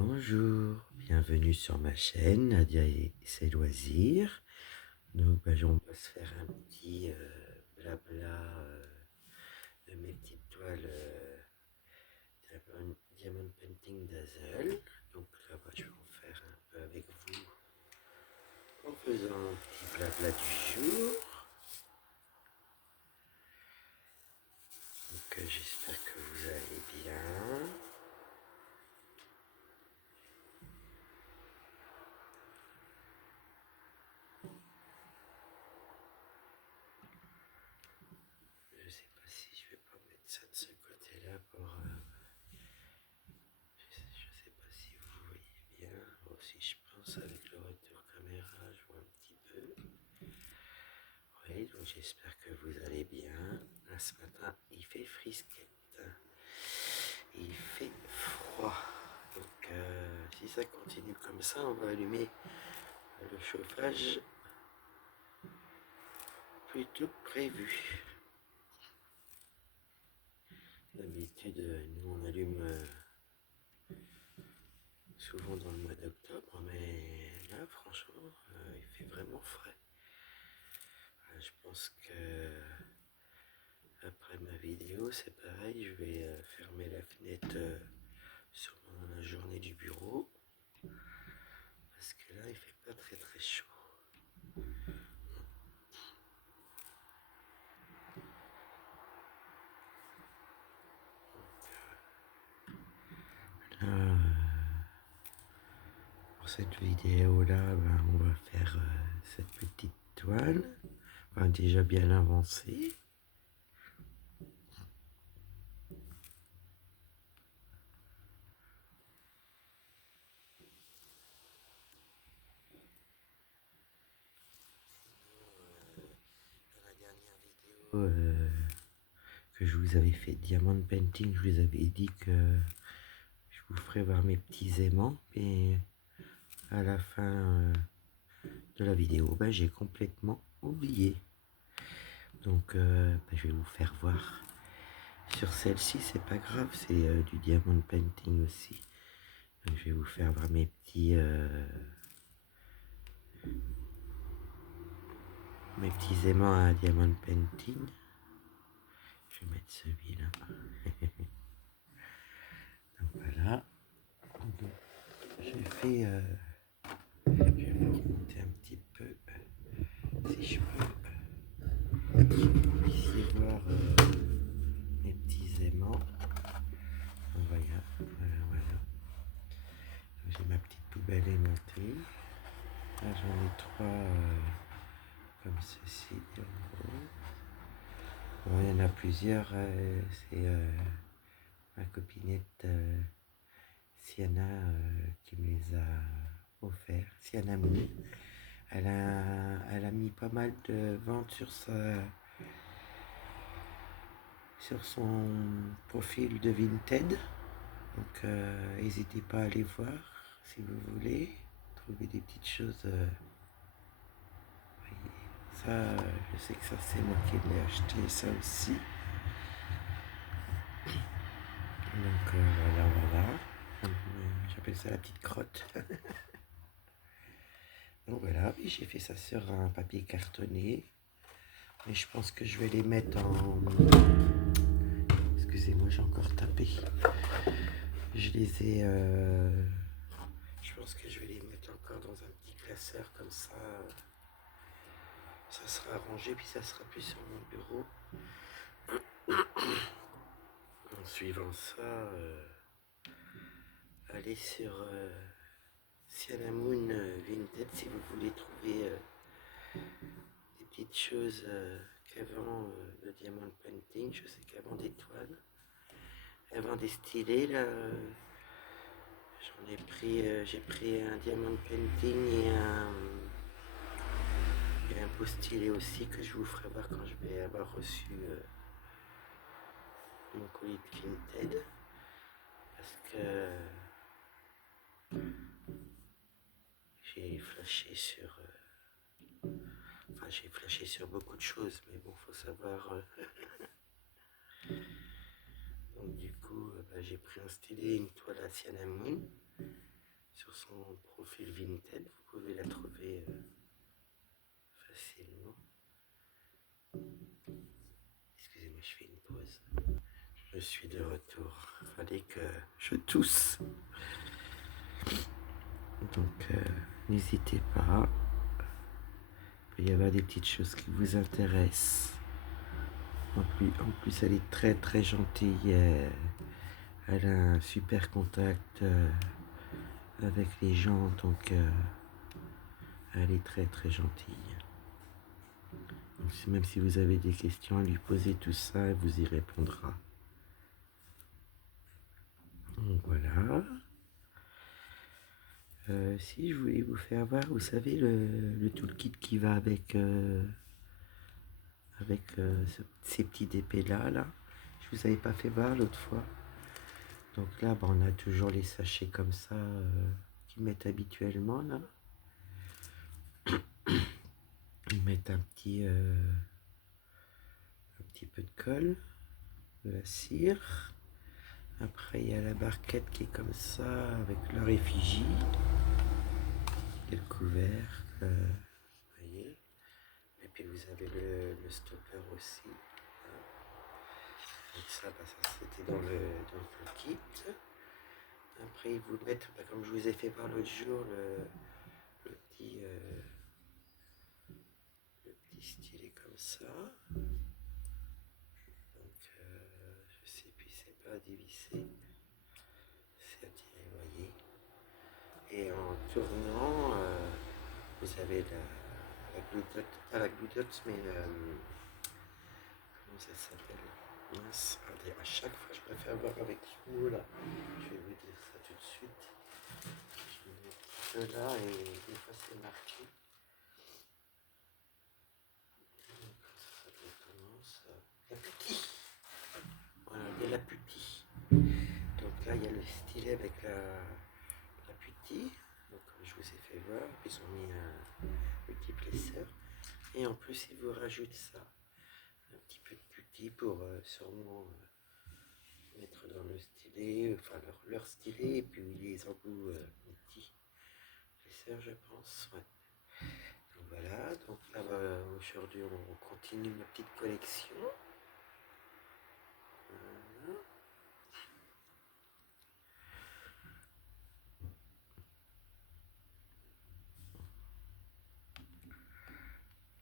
Bonjour, bienvenue sur ma chaîne, Nadia et ses loisirs. Donc on va se faire un petit blabla de mes petites toiles Diamond Painting Dazzle. Donc là je vais en faire un peu avec vous en faisant un petit blabla du jour. Donc j'espère que vous allez bien. Je sais pas si je vais pas mettre ça de ce côté-là pour... je sais pas si vous voyez bien. Aussi je pense avec le retour caméra, je vois un petit peu. Oui, donc j'espère que vous allez bien. Là, ce matin, il fait frisquette. Il fait froid. Donc si ça continue comme ça, on va allumer le chauffage plus tôt que prévu. D'habitude, nous on allume souvent dans le mois d'octobre, mais là franchement, il fait vraiment frais. Je pense que après ma vidéo, c'est pareil, je vais fermer la fenêtre sûrement dans la journée du bureau, parce que là il fait pas très très chaud. Pour cette vidéo là, on va faire cette petite toile, déjà bien avancée. Dans la dernière vidéo que je vous avais fait Diamond Painting, je vous avais dit que je vous ferai voir mes petits aimants, et à la fin de la vidéo, j'ai complètement oublié. Donc je vais vous faire voir. Sur celle-ci, c'est pas grave, c'est du Diamond Painting aussi. Donc, je vais vous faire voir mes petits aimants à Diamond Painting. Je vais mettre celui-là. Donc voilà. Donc, j'ai fait... je vais vous remonter un petit peu, si je peux, que vous puissiez voir mes petits aimants. Voilà, voilà. J'ai ma petite poubelle aimantée. Là, j'en ai trois comme ceci, en gros. Bon, il y en a plusieurs. C'est ma copinette Sienna qui me les a offerts. Sienna Moon. Elle a mis pas mal de ventes sur son profil de Vinted. Donc n'hésitez pas à aller voir si vous voulez trouver des petites choses. Ça, je sais que ça c'est moi qui l'ai acheté, ça aussi. Donc voilà. J'appelle ça la petite crotte. Donc voilà, j'ai fait ça sur un papier cartonné. Et je pense que je vais les mettre en... Excusez-moi, j'ai encore tapé. Je les ai... Je pense que je vais les mettre encore dans un petit classeur comme ça. Ça sera rangé, puis ça sera plus sur mon bureau. En suivant ça, allez sur Sienna Moon Vinted si vous voulez trouver des petites choses qu'elle vend de Diamond Painting. Je sais qu'elle vend des toiles. Elle vend des stylés là. J'en ai pris, j'ai pris un Diamond Painting et un beau stylet aussi que je vous ferai voir quand je vais avoir reçu mon colis de Vinted. Parce que j'ai flashé sur... enfin, j'ai flashé sur beaucoup de choses, mais bon, faut savoir... Donc du coup, j'ai pris un stylet, une toile à Sienna Moon. sur son profil Vinted, vous pouvez la trouver facilement. Excusez-moi, je fais une pause. Je suis de retour. Fallait que je tousse. Donc, n'hésitez pas. Il peut y avoir des petites choses qui vous intéressent. En plus, elle est très très gentille. Elle a un super contact avec les gens. Donc, elle est très très gentille. Donc, même si vous avez des questions, lui posez tout ça, elle vous y répondra. Donc, voilà. Si je voulais vous faire voir, vous savez, le toolkit qui va avec, ces petits épées là. Je vous avais pas fait voir l'autre fois. Donc là, on a toujours les sachets comme ça qu'ils mettent habituellement là. Ils mettent un petit peu de colle, de la cire. Après, il y a la barquette qui est comme ça avec leur effigie. Et le couvercle. Vous voyez. Et puis vous avez le stopper aussi. Donc ça, ça c'était dans le kit. Après, ils vous mettent, comme je vous ai fait voir l'autre jour, le petit stylet comme ça. Donc, je sais plus, c'est pas à dévisser. C'est à tirer, vous voyez. Et en tournant, vous avez la glue dot, pas la glue dot, mais comment ça s'appelle? Mince, regardez, à chaque fois, je préfère voir avec ce mot là. Je vais vous dire ça tout de suite. Je mets un petit peu là et des fois c'est marqué. Ça s'appelle comment ça? La putie. Voilà, il y a la putie. Donc là, il y a le stylet avec la putie. Donc, comme je vous ai fait voir, ils ont mis un multiplesseur. Et en plus, ils vous rajoutent ça. Un petit peu de putie pour sûrement mettre dans le stylet, enfin leur stylet, et puis les embouts multiplesseurs, je pense. Ouais. Donc voilà, donc là, aujourd'hui, on continue ma petite collection. Voilà.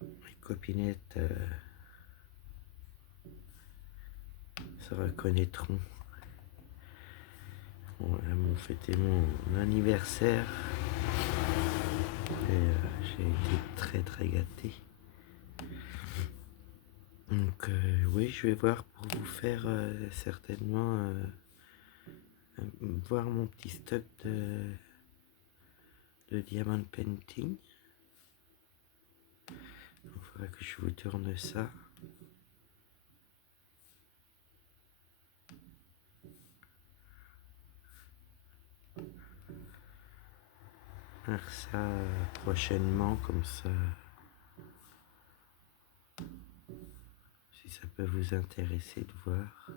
Les copinettes se reconnaîtront. Bon, là, fêté mon anniversaire et j'ai été très très gâté. Donc oui, je vais voir pour vous faire certainement voir mon petit stock de diamond painting. Il faudra que je vous tourne ça. Faire ça prochainement, comme ça, si ça peut vous intéresser de voir.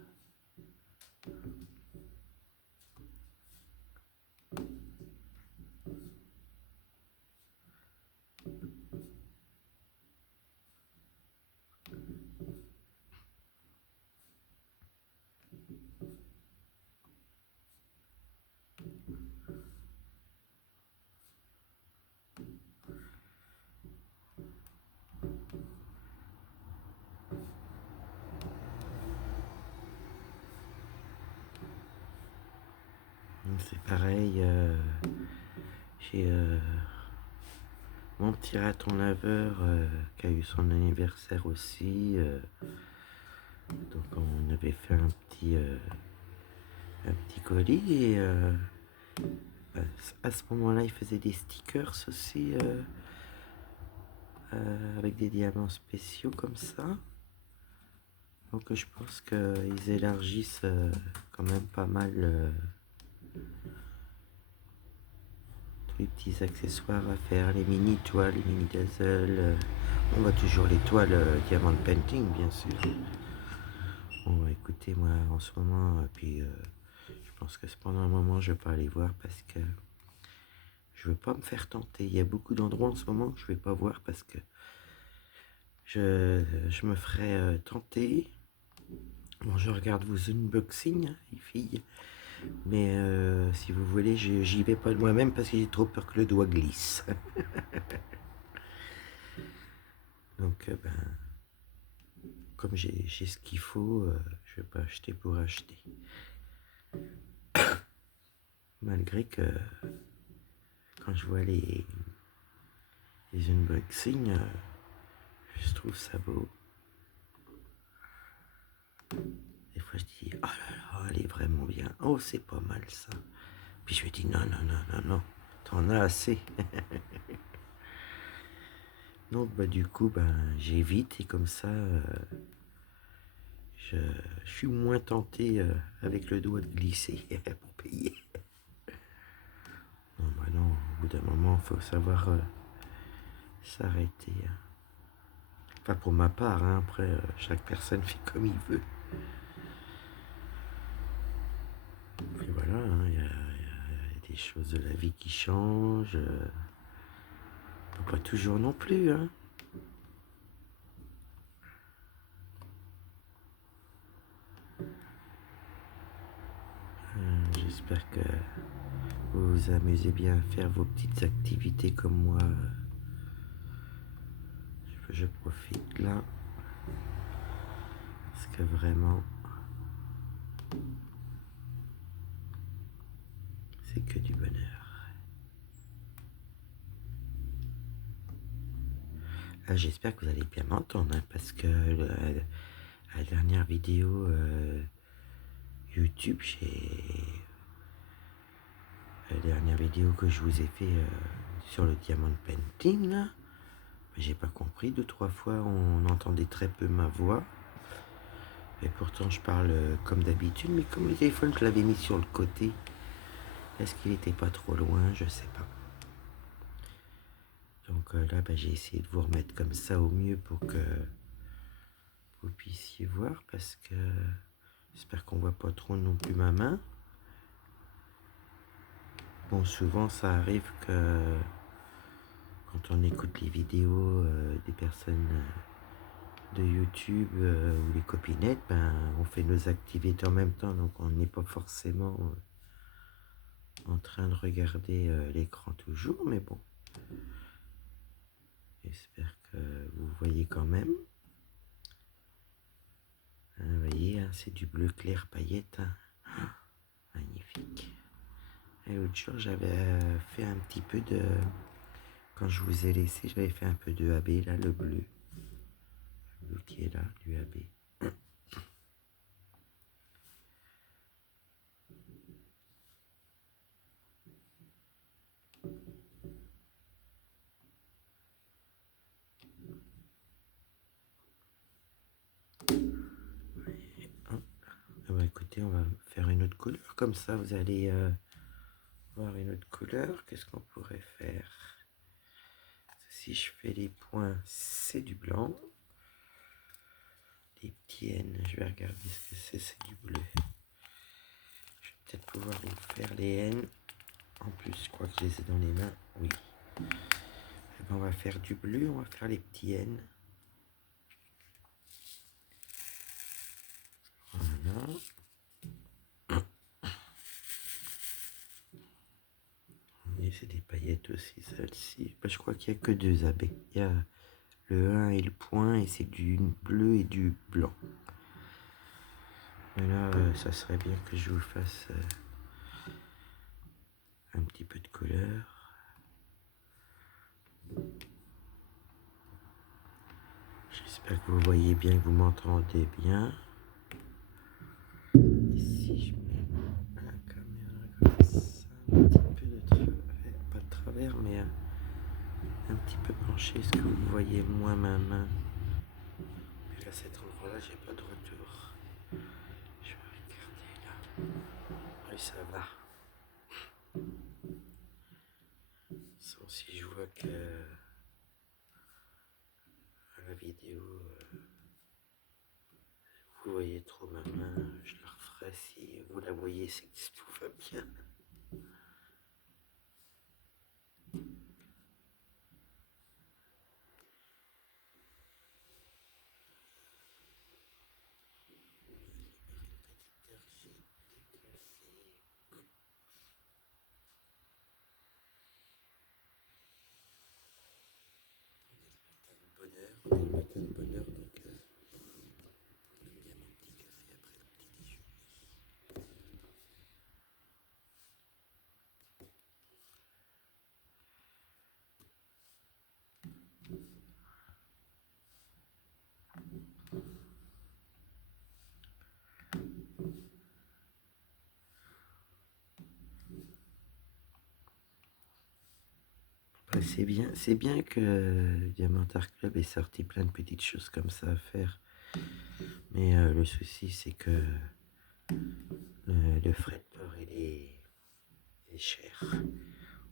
C'est pareil, j'ai mon petit raton laveur qui a eu son anniversaire aussi. Donc on avait fait un petit colis et à ce moment-là il faisait des stickers aussi avec des diamants spéciaux comme ça. Donc je pense qu'ils élargissent quand même pas mal les petits accessoires à faire, les mini toiles, les mini dazzle. On voit toujours les toiles diamant painting bien sûr. Bon écoutez, moi en ce moment, puis je pense que pendant un moment je vais pas aller voir parce que je veux pas me faire tenter. Il y a beaucoup d'endroits en ce moment que je vais pas voir parce que je me ferais tenter. Bon, je regarde vos unboxings, hein, les filles. Mais si vous voulez, j'y vais pas de moi-même parce que j'ai trop peur que le doigt glisse. Donc, comme j'ai ce qu'il faut, je vais pas acheter pour acheter. Malgré que quand je vois les unboxings, je trouve ça beau. Des fois, je dis, oh là là, elle est vraiment bien. Oh, c'est pas mal ça. Puis je me dis, non, non, non, non, non, t'en as assez. Donc, du coup, j'évite et comme ça, je suis moins tenté avec le doigt de glisser pour payer. Non, non, au bout d'un moment, il faut savoir s'arrêter. Enfin, pour ma part, hein, après, chaque personne fait comme il veut. Et voilà, hein, il y a des choses de la vie qui changent. Pas toujours non plus, hein. J'espère que vous vous amusez bien à faire vos petites activités comme moi. Je profite là. Parce que vraiment, c'est que du bonheur. Ah, j'espère que vous allez bien m'entendre, hein, parce que la dernière vidéo YouTube, la dernière vidéo que je vous ai fait sur le diamond painting, là, j'ai pas compris. 2-3 fois, on entendait très peu ma voix. Et pourtant, je parle comme d'habitude, mais comme le téléphone, je l'avais mis sur le côté. Est-ce qu'il n'était pas trop loin? Je sais pas. Donc là, j'ai essayé de vous remettre comme ça au mieux pour que vous puissiez voir, parce que j'espère qu'on voit pas trop non plus ma main. Bon, souvent, ça arrive que quand on écoute les vidéos des personnes de YouTube ou les copinettes, on fait nos activités en même temps, donc on n'est pas forcément en train de regarder l'écran toujours, mais bon. J'espère que vous voyez quand même. Hein, vous voyez, hein, c'est du bleu clair paillette. Hein. Magnifique. Et l'autre jour, j'avais fait un petit peu de... Quand je vous ai laissé, j'avais fait un peu de AB, là, le bleu. Le bleu qui est là, du AB. Écoutez, on va faire une autre couleur. Comme ça, vous allez voir une autre couleur. Qu'est-ce qu'on pourrait faire? Si je fais les points, c'est du blanc. Les petits N, je vais regarder ce que c'est du bleu. Je vais peut-être pouvoir vous faire les N. En plus, je crois que je les ai dans les mains. Oui. On va faire du bleu, on va faire les petits N. Voilà. Et c'est des paillettes aussi, celle-ci. Je crois qu'il n'y a que 2 AB. Il y a le 1 et le point, et c'est du bleu et du blanc. Mais là, ça serait bien que je vous fasse un petit peu de couleur. J'espère que vous voyez bien, que vous m'entendez bien. Et si je mets la caméra comme ça, un petit peu de travers, pas de travers, mais un petit peu penché, est-ce que vous voyez moins ma main? Mais à cet endroit-là, j'ai pas de retour. Je vais regarder là. Oui, ça va. Sauf si je vois que à la vidéo, vous voyez trop ma main, je la referai. Si vous la voyez, c'est que tout va bien. On est le matin de bonne heure, donc j'aime bien mon petit café après le petit déjeuner. Bah, c'est bien que Diamant Art Club ait sorti plein de petites choses comme ça à faire. Mais le souci, c'est que le frais de port, il est cher.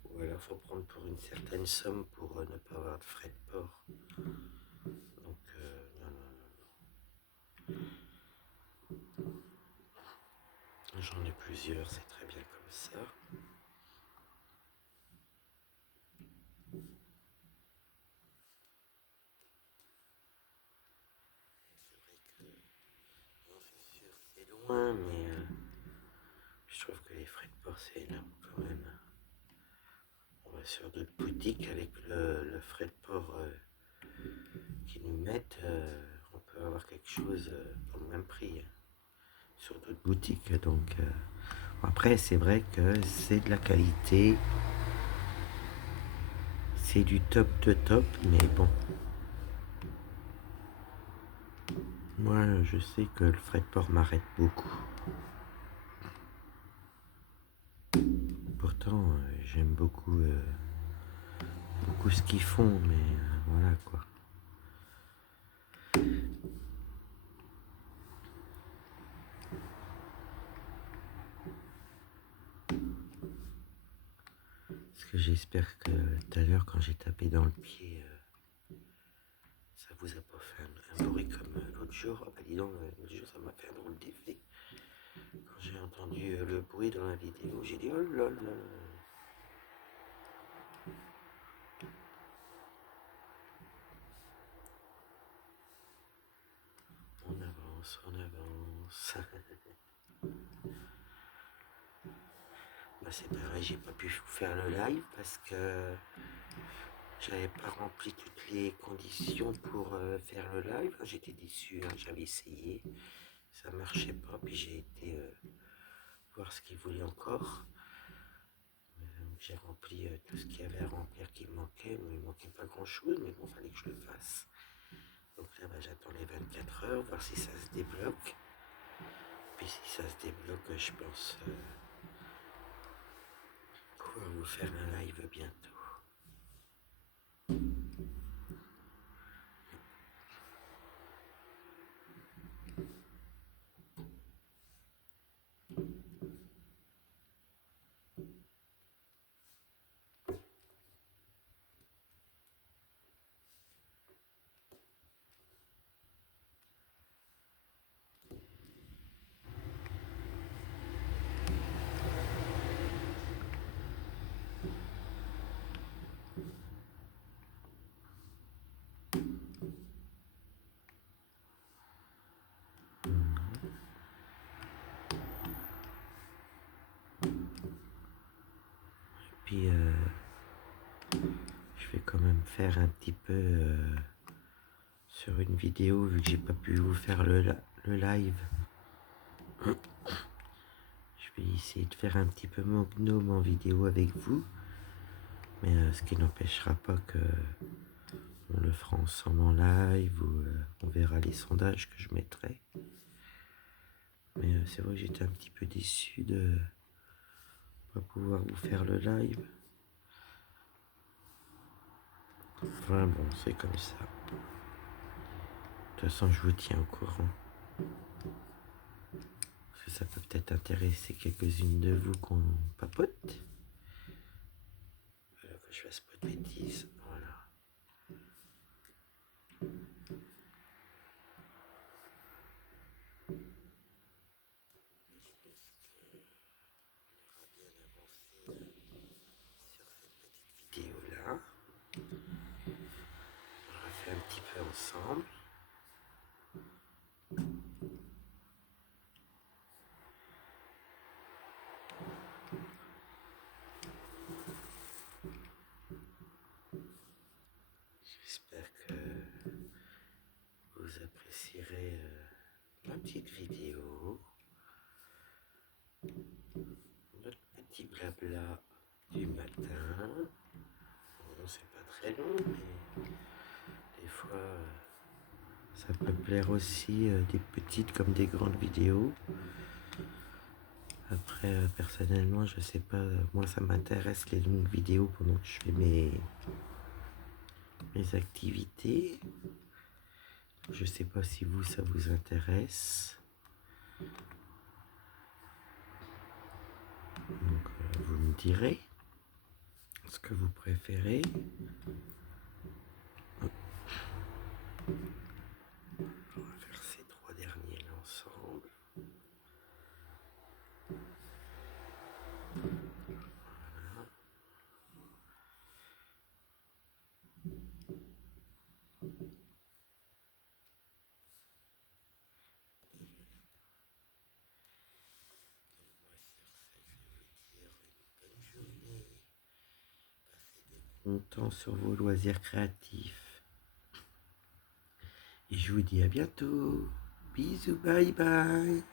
Ou alors, faut prendre pour une certaine somme pour ne pas avoir de frais de port. Donc, non, non, non. J'en ai plusieurs, c'est très bien comme ça. C'est vrai que, non, c'est sûr, c'est loin, mais je trouve que les frais de port, c'est énorme quand même. On va sur d'autres boutiques avec le frais de port qu'ils nous mettent, on peut avoir quelque chose pour le même prix sur d'autres boutiques. Donc, après, c'est vrai que c'est de la qualité, c'est du top de top, mais bon. Moi, je sais que le frais de port m'arrête beaucoup. Pourtant, j'aime beaucoup ce qu'ils font, mais voilà quoi. Parce que j'espère que tout à l'heure, quand j'ai tapé dans le pied, ça vous a pas fait un bruit comme l'autre jour. Ah bah dis donc, l'autre jour, ça m'a fait un drôle d'effet. Quand j'ai entendu le bruit dans la vidéo, j'ai dit oh là là. On avance, on avance. Bah c'est pareil, j'ai pas pu vous faire le live parce que j'avais pas rempli toutes les conditions pour faire le live. J'étais déçu, hein, j'avais essayé, ça marchait pas, puis j'ai été voir ce qu'il voulait encore. J'ai rempli tout ce qu'il y avait à remplir qui me manquait, mais il manquait pas grand chose, mais bon, fallait que je le fasse. Donc là, bah, j'attends les 24 heures, voir si ça se débloque. Puis si ça se débloque, je pense pouvoir vous faire un live bientôt. Puis je vais quand même faire un petit peu sur une vidéo, vu que j'ai pas pu vous faire le live. Je vais essayer de faire un petit peu mon gnome en vidéo avec vous. Mais ce qui n'empêchera pas que on le fera ensemble en live ou on verra les sondages que je mettrai. Mais c'est vrai que j'étais un petit peu déçu de pas pouvoir vous faire le live. Enfin bon, c'est comme ça. De toute façon, je vous tiens au courant. Parce que ça peut peut-être intéresser quelques-unes de vous qu'on papote. Alors que je fasse pas de bêtises. Voilà. Vidéo-là. On va faire un petit peu ensemble. J'espère que petite vidéo, notre petit blabla du matin. Bon, c'est pas très long, mais des fois ça peut plaire aussi, des petites comme des grandes vidéos. Après, personnellement, je sais pas, moi ça m'intéresse les longues vidéos pendant que je fais mes activités. Je sais pas si vous, ça vous intéresse. Donc, vous me direz ce que vous préférez. On va faire ces 3 derniers là ensemble. Voilà. Bon temps sur vos loisirs créatifs. Et je vous dis à bientôt. Bisous, bye bye.